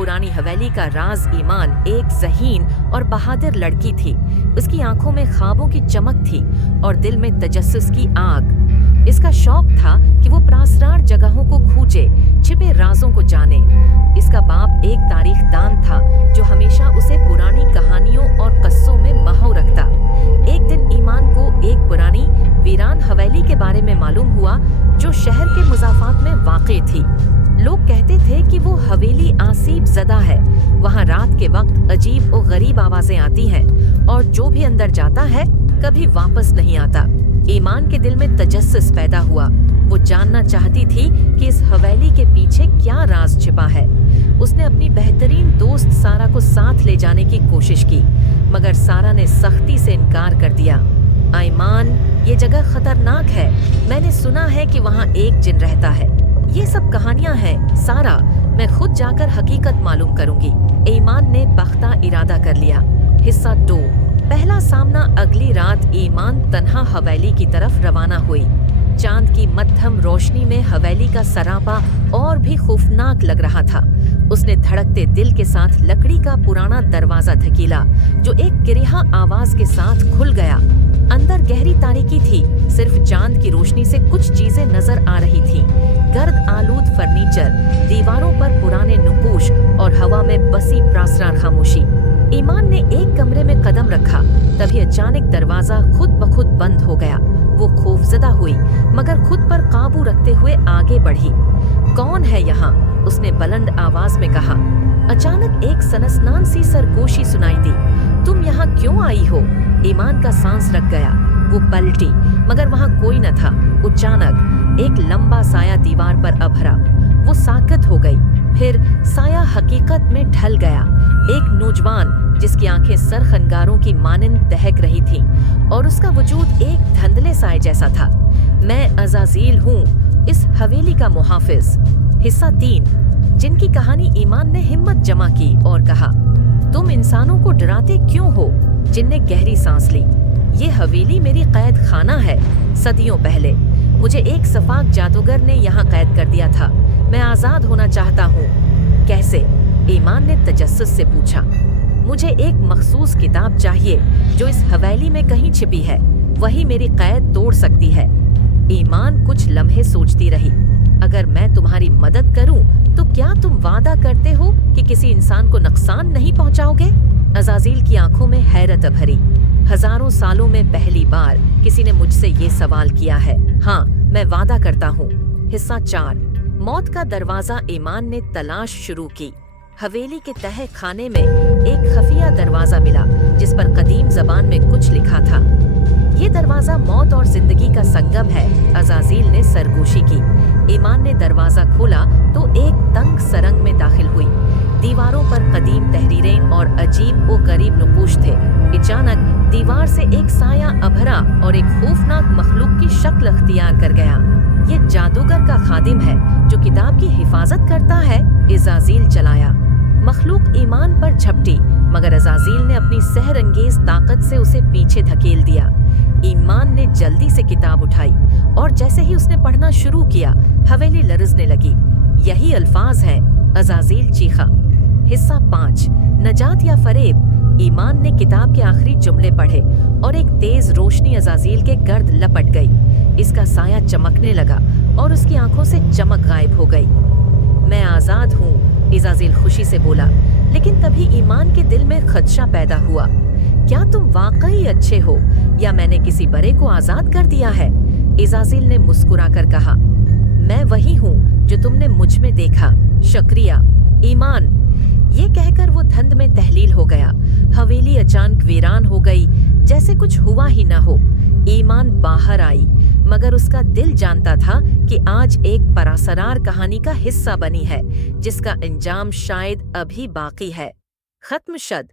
पुरानी हवेली का राज ईमान एक ज़हीन और बहादुर लड़की थी। उसकी आंखों में ख्वाबों की चमक थी और दिल में तजस्सुस की आग। इसका शौक था कि वो प्रासरार जगहों को खोजे, छिपे राजों को जाने। इसका बाप एक तारीखदान था जो हमेशा उसे पुरानी कहानियों और किस्सों में महव रखता। एक दिन ईमान को एक पुरानी वीरान हवेली के बारे में मालूम हुआ जो शहर के मुज़ाफ़ात में वाक़ई थी। लोग कहते थे कि वो हवेली आसीब ज़दा है। वहाँ रात के वक्त अजीब और गरीब आवाज़ें आती हैं और जो भी अंदर जाता है कभी वापस नहीं आता। ईमान के दिल में तजस्सुस पैदा हुआ। वो जानना चाहती थी कि इस हवेली के पीछे क्या राज छिपा है। उसने अपनी बेहतरीन दोस्त सारा को साथ ले जाने की कोशिश की, मगर सारा ने सख्ती से इनकार कर दिया। ईमान, ये जगह खतरनाक है। मैंने सुना है कि वहाँ एक जिन रहता है। ये सब कहानियाँ हैं सारा, मैं खुद जाकर हकीकत मालूम करूंगी। ईमान ने पख्ता इरादा कर लिया। हिस्सा 2। पहला सामना। अगली रात ईमान तन्हा हवेली की तरफ रवाना हुई। चांद की मध्यम रोशनी में हवेली का सरापा और भी खौफनाक लग रहा था। उसने धड़कते दिल के साथ लकड़ी का पुराना दरवाजा धकेला जो एक किरिहा आवाज के साथ खुल गया। अंदर गहरी तारीकी थी, सिर्फ चांद की रोशनी से कुछ चीजें नजर आ रही थीं। गर्द आलूद फर्नीचर, दीवारों पर पुराने नुकोश और हवा में बसी प्रासरार खामोशी। ईमान ने एक कमरे में कदम रखा, तभी अचानक दरवाजा खुद ब खुद बंद हो गया। वो खौफजदा हुई, मगर खुद पर काबू रखते हुए आगे बढ़ी। कौन है यहाँ? उसने बुलंद आवाज में कहा। अचानक एक सनसनान सी सरगोशी सुनाई दी। तुम यहाँ क्यों आई हो? ईमान का सांस रुक गया। वो पलटी, मगर वहाँ कोई न था। अचानक एक लंबा साया दीवार पर अभरा। वो साकत हो गई। फिर साया हकीकत में ढल गया। एक नौजवान जिसकी आंखें सरखंगारों की मानिंद दहक रही थीं और उसका वजूद एक धंधले साए जैसा था। मैं अज़ाज़ील हूँ, इस हवेली का मुहाफिज। हिस्सा 3। जिनकी कहानी। ईमान ने हिम्मत जमा की और कहा, तुम इंसानों को डराते क्यों हो? जिन ने गहरी सांस ली। ये हवेली मेरी कैद खाना है। सदियों पहले मुझे एक सफाक जादूगर ने यहाँ कैद कर दिया था। मैं आजाद होना चाहता हूँ। कैसे? ईमान ने तजस्सुस से पूछा। मुझे एक मखसूस किताब चाहिए जो इस हवेली में कहीं छिपी है। वही मेरी कैद तोड़ सकती है। ईमान कुछ लम्हे सोचती रही। अगर मैं तुम्हारी मदद करूं तो क्या तुम वादा करते हो कि किसी इंसान को नुकसान नहीं पहुंचाओगे? अज़ाज़ील की आंखों में हैरत भरी। हजारों सालों में पहली बार किसी ने मुझसे ये सवाल किया है। हाँ, मैं वादा करता हूँ। हिस्सा 4। मौत का दरवाजा। ईमान ने तलाश शुरू की। हवेली के तहे खाने में एक खफिया दरवाजा मिला जिस पर कदीम जबान में कुछ लिखा था। ये दरवाजा मौत और जिंदगी का संगम है। अज़ाज़ील ने सरगोशी की। ईमान ने दरवाजा खोला तो एक तंग सरंग में दाखिल हुई। दीवारों पर कदीम तहरीरें और अजीब और गरीब नुकोश थे। अचानक दीवार से एक साया अभरा और एक खौफनाक मखलूक की शक्ल अख्तियार कर गया। ये जादूगर का खादिम है जो किताब की हिफाजत करता है। अज़ाज़ील चलाया। मखलूक ईमान पर झपटी, मगर अज़ाज़ील ने अपनी सहरंगेज ताकत से उसे पीछे धकेल दिया। ईमान ने जल्दी से किताब उठाई और जैसे ही उसने पढ़ना शुरू किया, हवेली लरजने लगी। यही अल्फाज हैं। अज़ाज़ील चीखा। हिस्सा 5। नजात या फरेब। ईमान ने किताब के आखिरी जुमले पढ़े और एक तेज रोशनी अज़ाज़ील के गर्द लपट गई। इसका साया चमकने लगा और उसकी आंखों से चमक गायब हो गई। मैं आज़ाद हूँ, अज़ाज़ील खुशी से बोला। लेकिन तभी ईमान के दिल में खदशा पैदा हुआ। क्या तुम वाकई अच्छे हो या मैंने किसी बड़े को आज़ाद कर दिया है? अज़ाज़ील ने मुस्कुराकर कहा। मैं वही हूँ जो तुमने मुझ में देखा। शुक्रिया ईमान। ये कहकर वो धंध में तहलील हो गया। हवेली अचानक वीरान हो गई, जैसे कुछ हुआ ही न हो। ईमान बाहर आई, मगर उसका दिल जानता था कि आज एक परासरार कहानी का हिस्सा बनी है जिसका अंजाम शायद अभी बाकी है। खत्म शद।